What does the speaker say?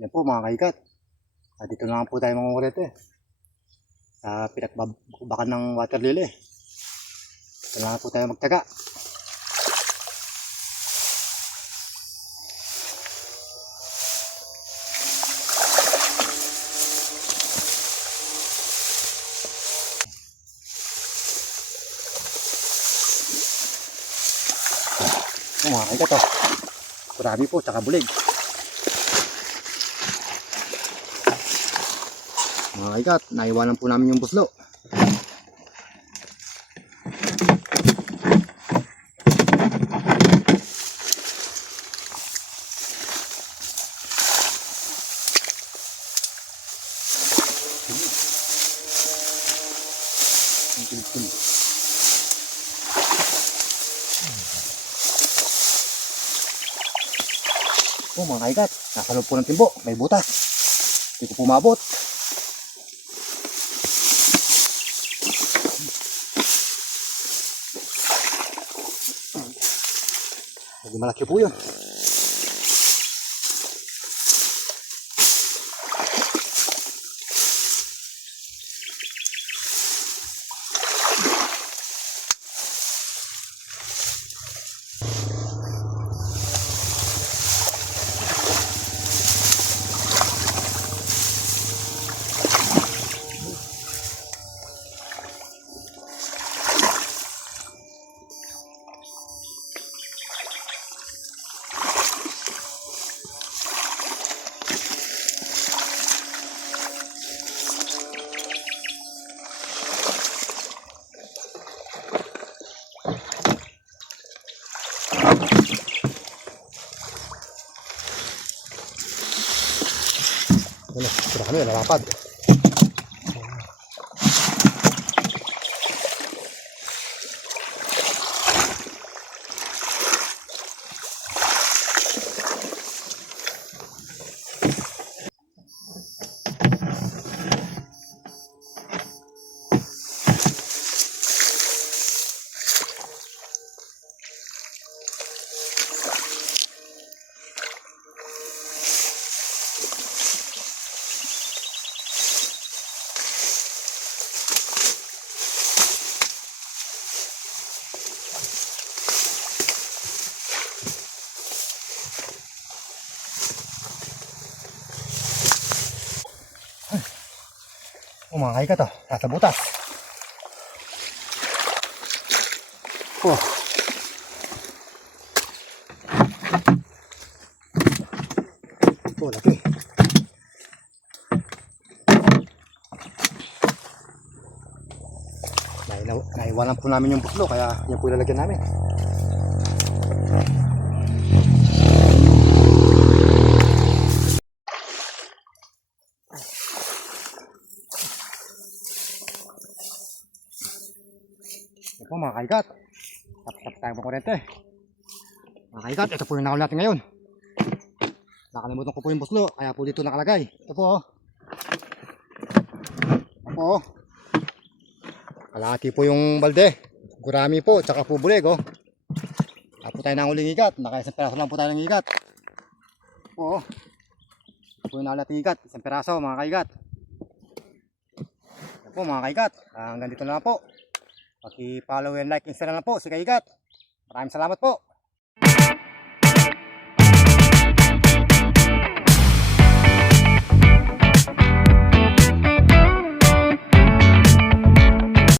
Yan po mga kaigat. Dito na lang po tayo mangungurete. Sa pinakbakan ng water lily. Dito na lang po tayo magtaga. Mga kaigat oh. Marami po, tsaka bulig. Mga kaigat, naiwanan po namin yung buslo. Oh, mga kaigat, nasa loob po ng timbo, may butas. Hindi ko pumabot. Medyo malaki po yun. Ano, sila kami, lalapad. Oh, mga kaigat oh, nasa butas. Oh. Oh, laki. Naiwanan po namin yung buslo, kaya yan po ilalagyan namin. Ito po mga kaigat, tap tayo ng kurente. Mga kaigat, ito po yung nahuli natin ngayon. Nakalimutan ko po yung buslo, kaya po dito nakalagay. Ito po oh. Ito po oh. Kalahati po yung balde. Gurami po, tsaka po bulig oh. Wala po tayo ng huling igat, naka-isang peraso lang po tayo ng igat. Ito po oh. Ito po yung nahuli natin igat, isang peraso mga kaigat. Ito po mga kaigat, hanggang dito na lang po. Paki-follow and like and share na lang po si Kaigat. Maraming salamat po.